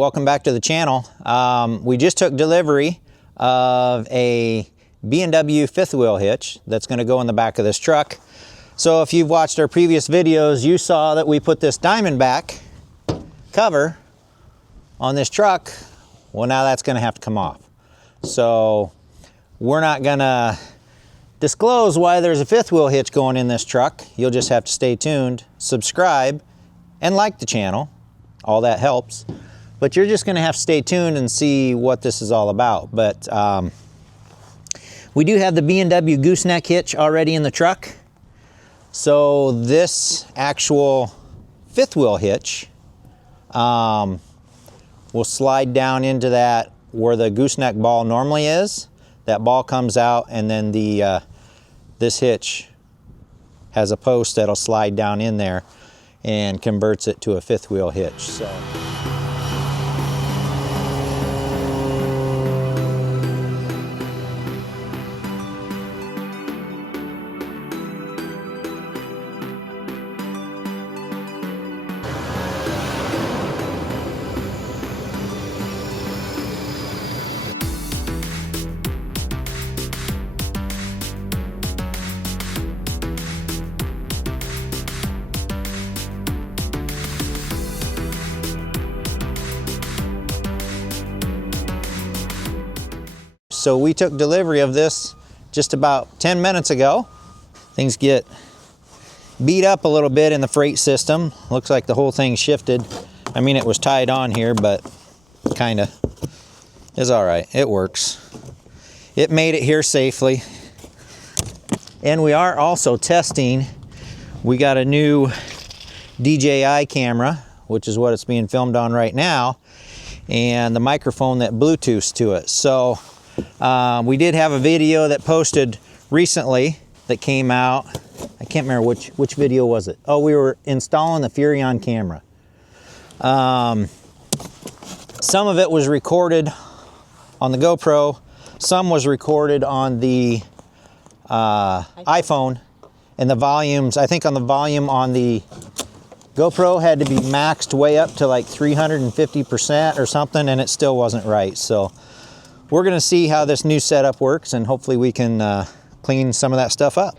Welcome back to the channel. We just took delivery of a B&W fifth wheel hitch that's going to go in the back of this truck. So if you've watched our previous videos, you saw that we put this Diamondback cover on this truck. Well, now that's going to have to come off. So we're not going to disclose why there's a fifth wheel hitch going in this truck. You'll just have to stay tuned, subscribe, and like the channel. All that helps. But you're just going to have to stay tuned and see what this is all about. But we do have the B&W gooseneck hitch already in the truck. So this actual fifth wheel hitch will slide down into that where the gooseneck ball normally is. That ball comes out, and then the this hitch has a post that'll slide down in there and converts it to a fifth wheel hitch. So. So we took delivery of this just about 10 minutes ago. Things get beat up a little bit in the freight system. Looks like the whole thing shifted. I mean, it was tied on here, but kinda is all right. It works. It made it here safely. And we are also testing. We got a new DJI camera, which is what it's being filmed on right now, and the microphone that Bluetooths to it. So we did have a video that posted recently that came out. I can't remember which video was it. Oh, we were installing the Furrion camera. Some of it was recorded on the GoPro. Some was recorded on the iPhone. And the volumes, I think on the volume on the GoPro had to be maxed way up to like 350% or something, and it still wasn't right. So we're going to see how this new setup works, and hopefully we can clean some of that stuff up.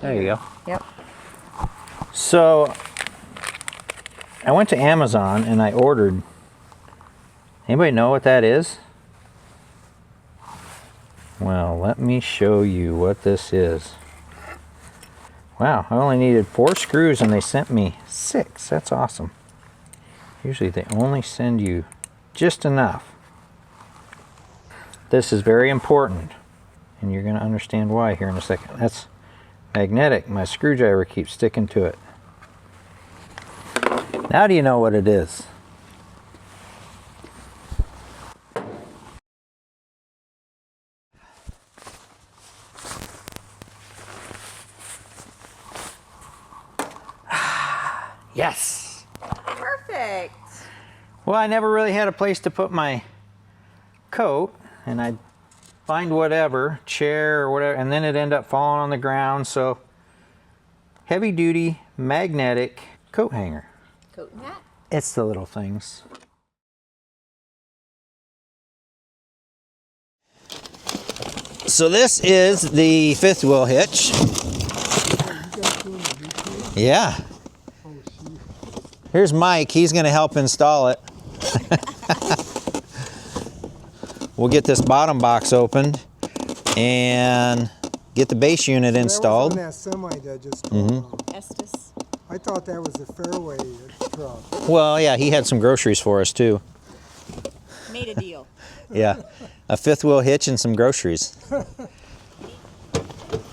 There you go. Yep. So I went to Amazon and I ordered. Anybody know what that is? Well, let me show you what this is. Wow, I only needed 4 screws and they sent me 6. That's awesome. Usually they only send you just enough. This is very important, and you're going to understand why here in a second. That's magnetic. My screwdriver keeps sticking to it. Now do you know what it is? Yes. Perfect. Well, I never really had a place to put my coat, and I'd find whatever, chair or whatever, and then it'd end up falling on the ground. So heavy duty magnetic coat hanger. Coat and hat. It's the little things. So this is the fifth wheel hitch. Yeah. Here's Mike. He's going to help install it. We'll get this bottom box opened and get the base unit installed. That was on that semi that just called Estes. I thought that was a Fairway truck. Well, yeah, he had some groceries for us too. Made a deal. Yeah, a fifth wheel hitch and some groceries. A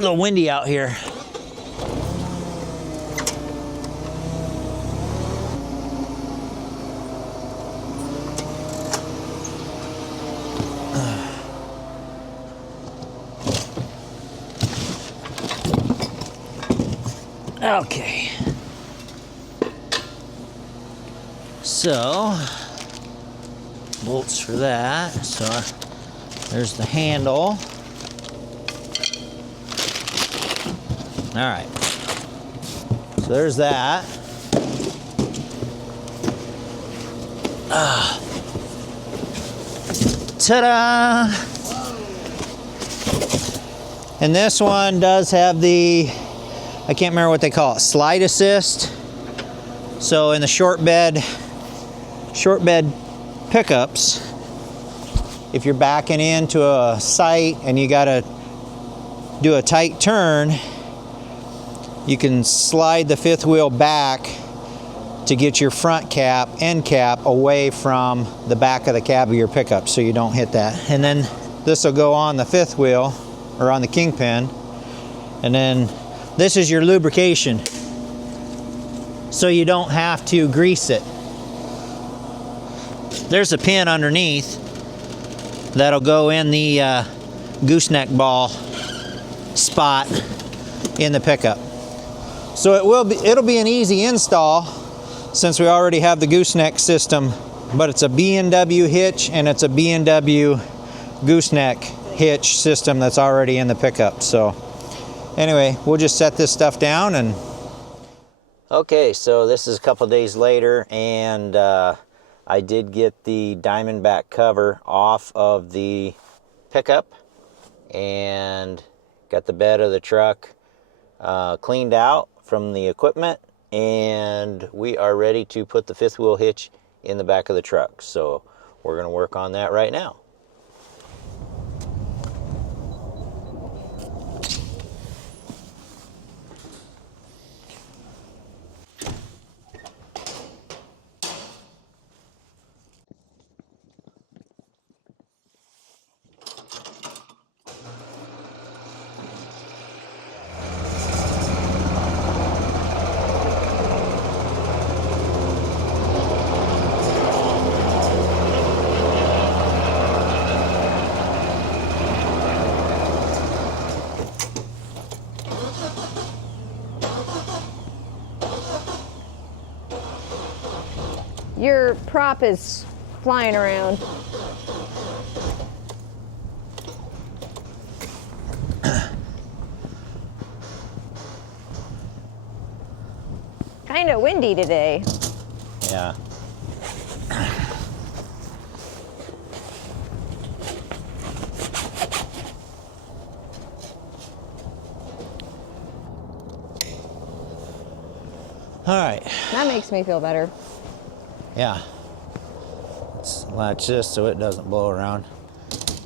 little windy out here. Okay. So, bolts for that. So, there's the handle. All right. So there's that. Ta-da! And this one does have the, I can't remember what they call it, slide assist. So in the short bed pickups, if you're backing into a site and you gotta do a tight turn, you can slide the fifth wheel back to get your front cap, end cap, away from the back of the cab of your pickup so you don't hit that. And then this will go on the fifth wheel, or on the kingpin. And then this is your lubrication, so you don't have to grease it. There's a pin underneath that'll go in the gooseneck ball spot in the pickup. So it'll be an easy install since we already have the gooseneck system, but it's a B&W hitch and it's a B&W gooseneck hitch system that's already in the pickup. So anyway, we'll just set this stuff down and... Okay, so this is a couple days later, and I did get the Diamondback cover off of the pickup and got the bed of the truck cleaned out from the equipment, and we are ready to put the fifth wheel hitch in the back of the truck. So we're going to work on that right now. Your prop is flying around. Kind of windy today. Yeah. All right. That makes me feel better. Yeah. Let's latch this so it doesn't blow around.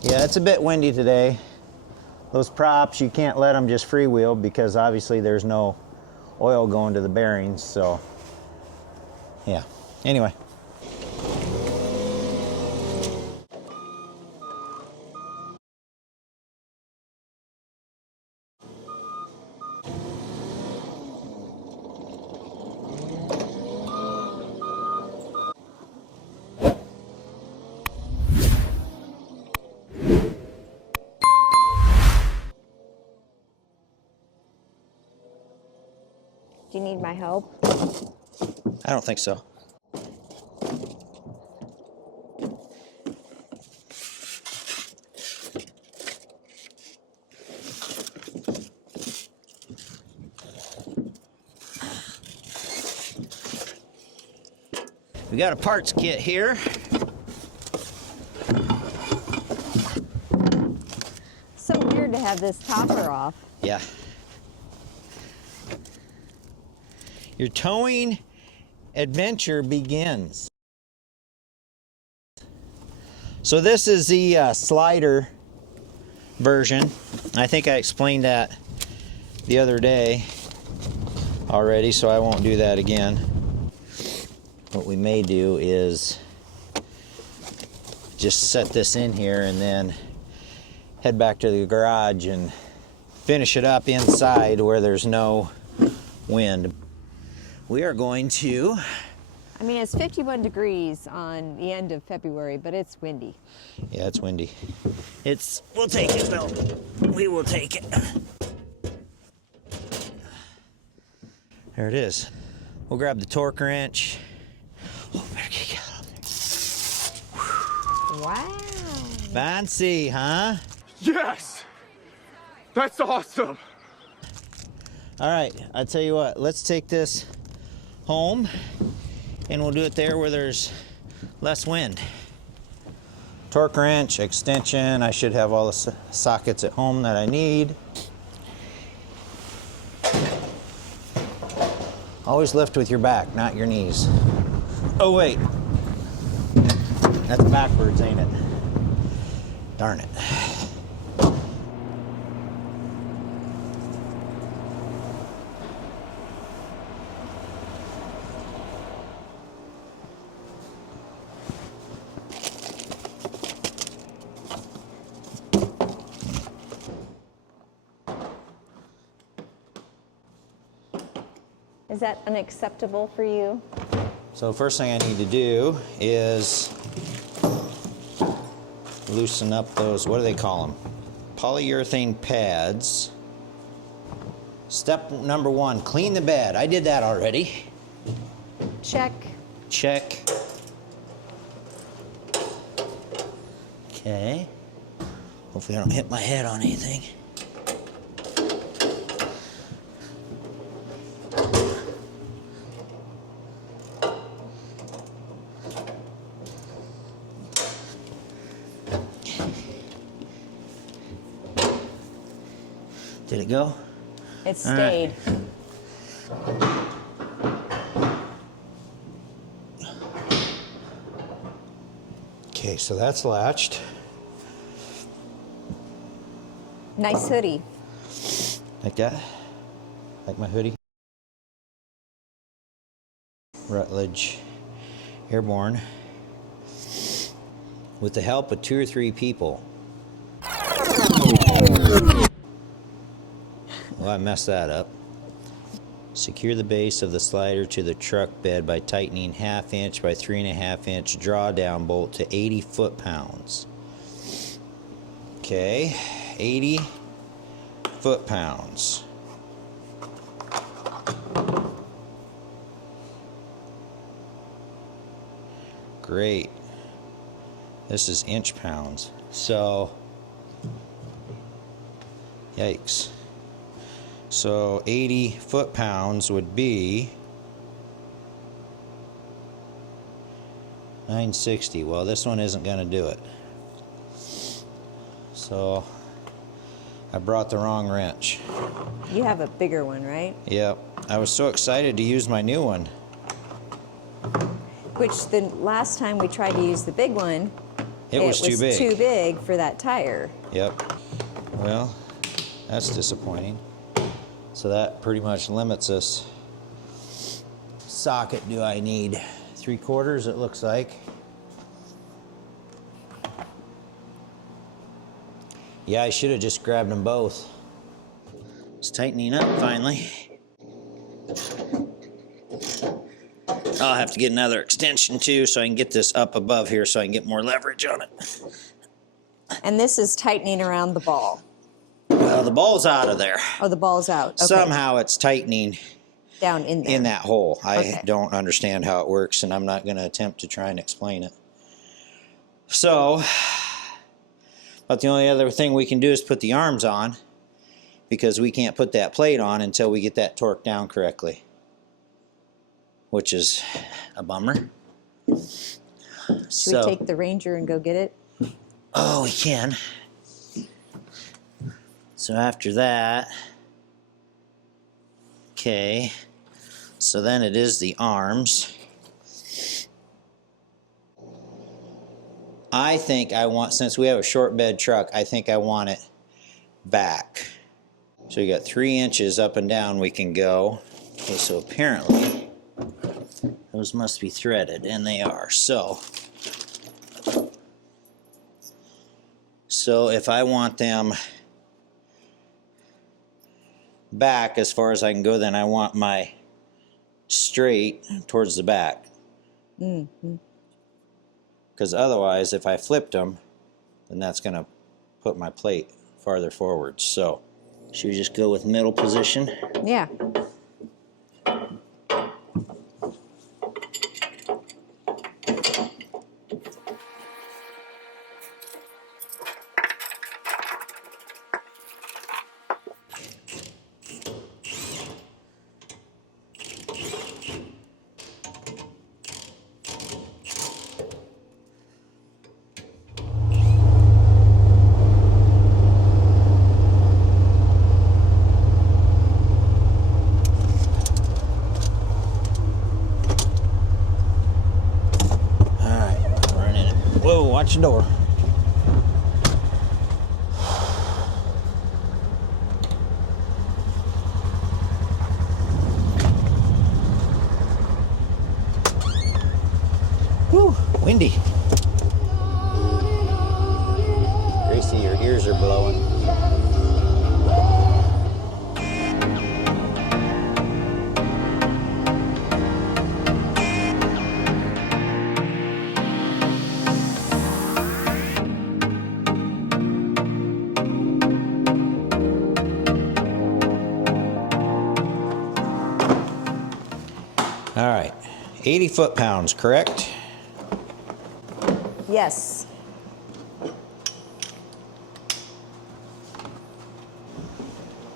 Yeah, it's a bit windy today. Those props, you can't let them just freewheel because obviously there's no oil going to the bearings, so yeah. Anyway. Do you need my help? I don't think so. We got a parts kit here. So weird to have this topper off. Yeah. Your towing adventure begins. So this is the slider version. I think I explained that the other day already, so I won't do that again. What we may do is just set this in here and then head back to the garage and finish it up inside where there's no wind. We are going to... I mean, it's 51 degrees on the end of February, but it's windy. Yeah, it's windy. We'll take it though. We will take it. There it is. We'll grab the torque wrench. Oh, better get out of there. Wow. Fancy, huh? Yes! That's awesome! All right, I tell you what, let's take this home and we'll do it there where there's less wind. Torque wrench, extension, I should have all the sockets at home that I need. Always lift with your back, not your knees. Oh wait, that's backwards, ain't it? Darn it. Is that unacceptable for you? So first thing I need to do is loosen up those, what do they call them? Polyurethane pads. Step number 1, clean the bed. I did that already. Check. Check. Okay. Hopefully I don't hit my head on anything. Did it go? It stayed. Okay, so that's latched. Nice hoodie. Like that? Like my hoodie? Rutledge Airborne. With the help of 2 or 3 people. Well, I messed that up. Secure the base of the slider to the truck bed by tightening 1/2 inch by 3.5 inch drawdown bolt to 80 foot-pounds. Okay, 80 foot-pounds. Great. This is inch-pounds. So, yikes. So 80 foot-pounds would be 960. Well, this one isn't going to do it. So I brought the wrong wrench. You have a bigger one, right? Yep. I was so excited to use my new one. Which the last time we tried to use the big one, It was too big. too big for that tire. Yep. Well, that's disappointing. So that pretty much limits us. Socket do I need? 3/4, it looks like. Yeah, I should have just grabbed them both. It's tightening up finally. I'll have to get another extension too so I can get this up above here so I can get more leverage on it. And this is tightening around the ball. Well, the ball's out of there. Oh, the ball's out. Okay. Somehow it's tightening Down in there. in that hole. Okay. I don't understand how it works, and I'm not going to attempt to try and explain it. So, but the only other thing we can do is put the arms on, because we can't put that plate on until we get that torqued down correctly, which is a bummer. Should we take the Ranger and go get it? Oh, we can. So after that, okay, so then it is the arms. I think I want, since we have a short bed truck, I think I want it back. So you got 3 inches up and down we can go. Okay, so apparently those must be threaded, and they are. So if I want them back as far as I can go, then I want my straight towards the back. Because otherwise, if I flipped them, then that's going to put my plate farther forward. So, should we just go with middle position? Yeah. watch the door. Whew, windy. Gracie, your ears are blowing. All right, 80 foot-pounds, correct? Yes.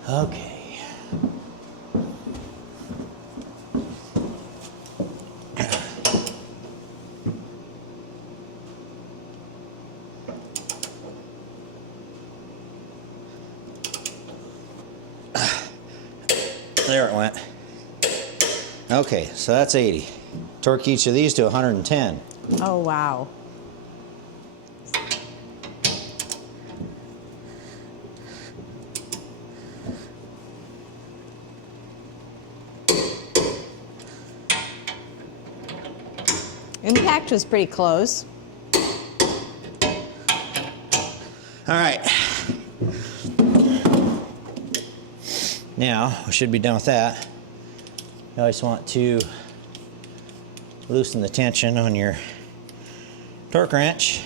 Okay. There it went. Okay, so that's 80. Torque each of these to 110. Oh, wow. Impact was pretty close. All right. Now, we should be done with that. You always want to loosen the tension on your torque wrench.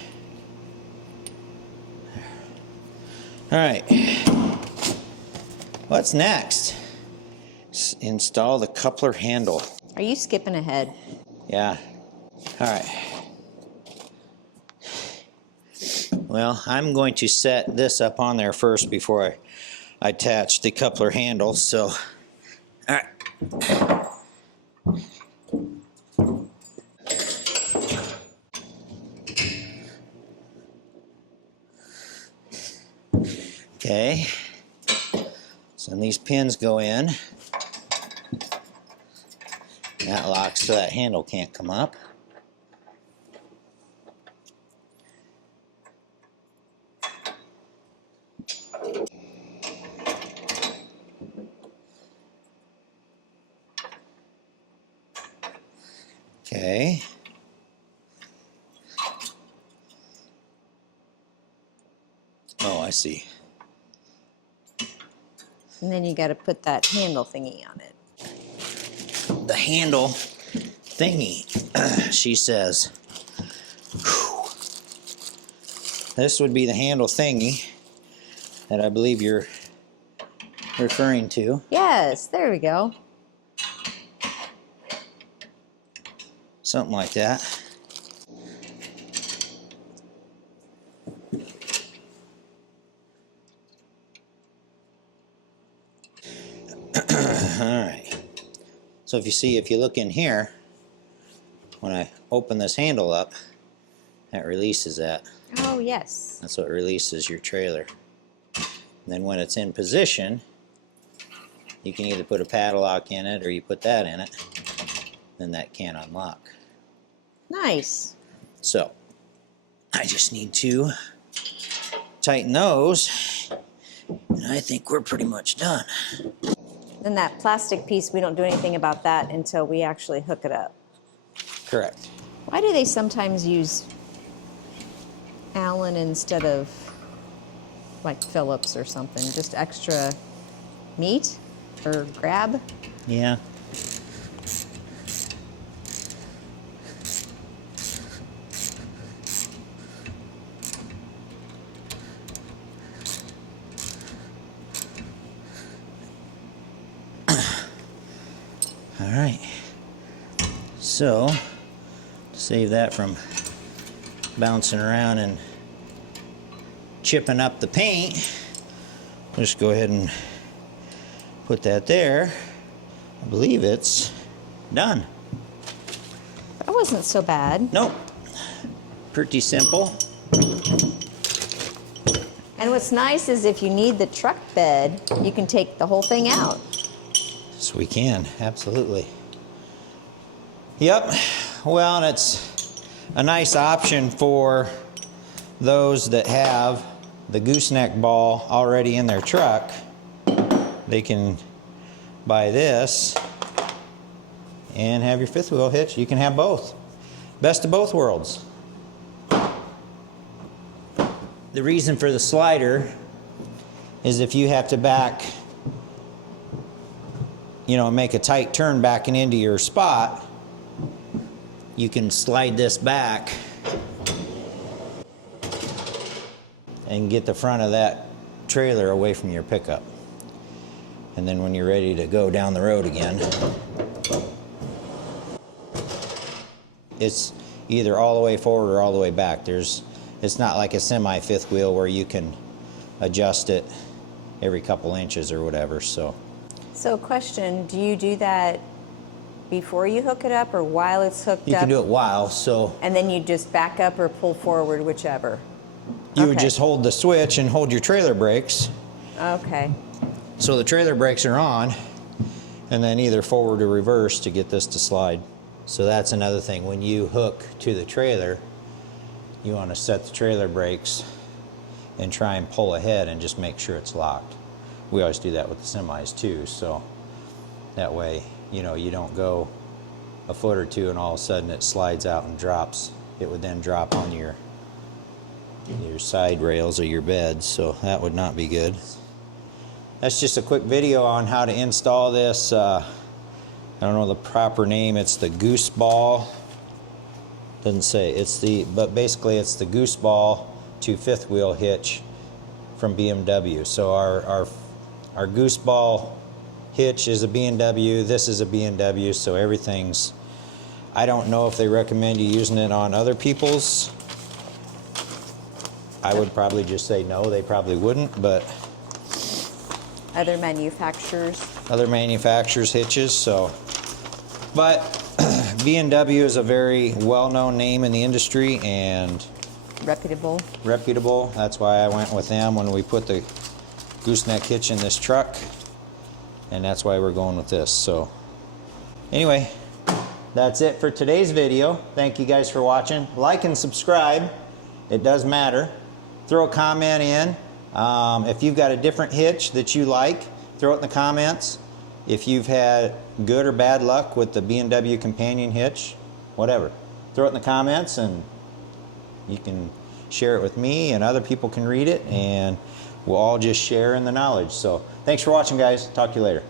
All right. What's next? Install the coupler handle. Are you skipping ahead? Yeah. All right. Well, I'm going to set this up on there first before I attach the coupler handle. So, all right. Okay. So these pins go in. That locks so that handle can't come up. Okay. Oh, I see. And then you got to put that handle thingy on it. The handle thingy, she says. Whew. This would be the handle thingy that I believe you're referring to. Yes, there we go. Something like that. Alright. So if you look in here, when I open this handle up, that releases that. Oh, yes. That's what releases your trailer. And then when it's in position, you can either put a padlock in it or you put that in it. Then that can't unlock. Nice. So, I just need to tighten those, and I think we're pretty much done. Then that plastic piece, we don't do anything about that until we actually hook it up. Correct. Why do they sometimes use Allen instead of like Phillips or something? Just extra meat or grab? Yeah. All right. So, to save that from bouncing around and chipping up the paint, just go ahead and put that there. I believe it's done. That wasn't so bad. Nope. Pretty simple. And what's nice is if you need the truck bed, you can take the whole thing out. Yes, we can. Absolutely. Yep. Well, and it's a nice option for those that have the gooseneck ball already in their truck, they can buy this and have your fifth wheel hitch. You can have both. Best of both worlds. The reason for the slider is if you have to back, you know, make a tight turn backing into your spot, you can slide this back and get the front of that trailer away from your pickup. And then when you're ready to go down the road again, it's either all the way forward or all the way back. It's not like a semi fifth wheel where you can adjust it every couple inches or whatever. So question, do you do that before you hook it up or while it's hooked up? you can do it while, so And then you just back up or pull forward, whichever. you would just hold the switch and hold your trailer brakes. Okay. So the trailer brakes are on, and then either forward or reverse to get this to slide. So that's another thing. When you hook to the trailer, you want to set the trailer brakes and try and pull ahead and just make sure it's locked. We always do that with the semis too, so that way, you know, you don't go a foot or two and all of a sudden it slides out and drops. It would then drop on your side rails or your bed, so that would not be good. That's just a quick video on how to install this. I don't know the proper name. It's the goose ball. Doesn't say. But basically it's the goose ball to fifth wheel hitch from BMW. So our goose ball hitch is a BMW. This is a BMW. So everything's. I don't know if they recommend you using it on other people's. I would probably just say no. They probably wouldn't, but. Other manufacturers hitches, so. But BMW is a very well-known name in the industry and reputable. That's why I went with them when we put the gooseneck hitch in this truck, and that's why we're going with this. So anyway, that's it for today's video. Thank you guys for watching. Like and subscribe. It does matter. Throw a comment in. If you've got a different hitch that you like, throw it in the comments. If you've had good or bad luck with the BMW companion hitch, whatever, throw it in the comments and you can share it with me and other people can read it and we'll all just share in the knowledge. So thanks for watching, guys. Talk to you later.